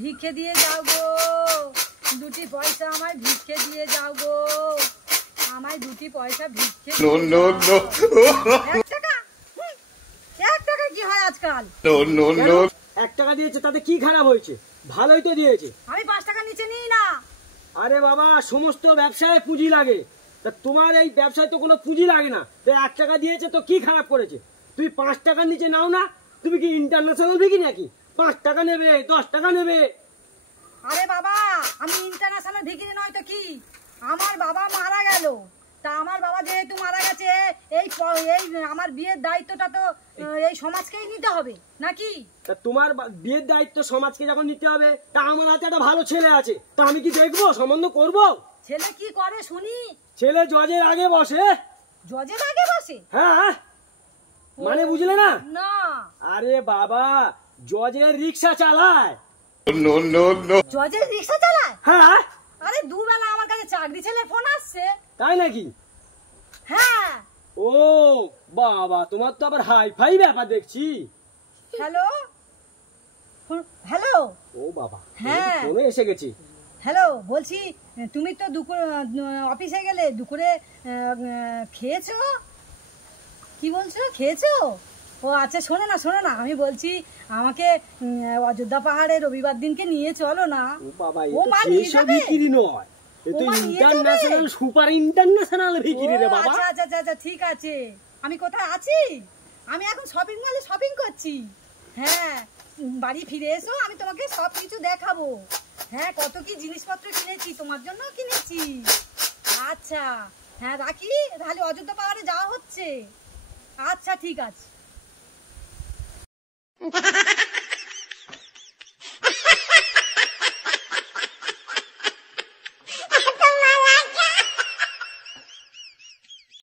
ভিক্ষে দিয়ে যাও গো, দুটি পয়সা আমায় ভিক্ষে দিয়ে যাও গো, আমায় দুটি পয়সা ভিক্ষে। 1 টাকা, 1 টাকা কি হয় আজকাল? 1 টাকা দিয়েছে তাতে কি খারাপ হয়েছে? ভালোই তো দিয়েছে। আমি 5 টাকা নিচে নিই না। আরে বাবা, সমস্ত ব্যবসায় পুঁজি লাগে, তা তোমার এই ব্যবসায় তো কোনো পুঁজি লাগে না। তো 1 টাকা দিয়েছে তো কি খারাপ করেছে? তুমি 5 টাকার নিচে নাও না। তুমি কি ইন্টারন্যাশনাল বিকি নাকি? 5 টাকা নেবে, 10 টাকা নেবে? আরে বাবা, আমি ইন্টারন্যাশনাল ভিখিরি নয় তো কি? আমার বাবা মারা গেল, তা আমার বাবা যেহেতু মারা গেছে, এই আমার বিয়ের দায়িত্বটা তো এই সমাজকেই নিতে হবে নাকি? তা তোমার বিয়ের দায়িত্ব সমাজকে যখন নিতে হবে, তা আমার হাতে একটা ভালো ছেলে আছে, তা আমি কি দেখবো, সম্বন্ধ করব? ছেলে কি করে শুনি? ছেলে জজের আগে বসে। জজের আগে বসে? হ্যাঁ, মানে বুঝলে না? না। আরে বাবা, জজের রিক্সা চালায়। জজের রিক্সা চালায়? হ্যাঁ। আরে দুবেলা আমার কাছে চাকরি ছেলের ফোন আসছে। তাই নাকি? হ্যাঁ। ও বাবা, তোমার তো আবার হাই ফাই ব্যাপার দেখছি। Hello hello. ও বাবা, হ্যাঁ ফোনে এসে গেছি। হ্যালো, বলছি তুমি তো অফিসে গেলে, দুপুরে খেয়েছো? কি বলছো, খেয়েছো? ও আচ্ছা, শোনো না, আমি বলছি আমাকে অযোধ্যা পাহাড়ে রবিবার দিনকে নিয়ে চলো না। ও বাবা, এই তো সেই ভিখিরি নয়, এই তো ইন্টারন্যাশনাল, সুপার ইন্টারন্যাশনাল ভিখিরি রে বাবা। আচ্ছা আচ্ছা আচ্ছা, ঠিক আছে। আমি কোথায় আছি? আমি এখন শপিং মলে শপিং করছি। হ্যাঁ, বাড়ি ফিরে এসো, আমি তোমাকে সব কিছু দেখাবো। হ্যাঁ, কত কি জিনিসপত্র কিনেছি, তোমার জন্য কিনেছি। আচ্ছা হ্যাঁ, রাখি তাহলে, অযোধ্যা পাহাড়ে যাওয়া হচ্ছে। আচ্ছা ঠিক আছে।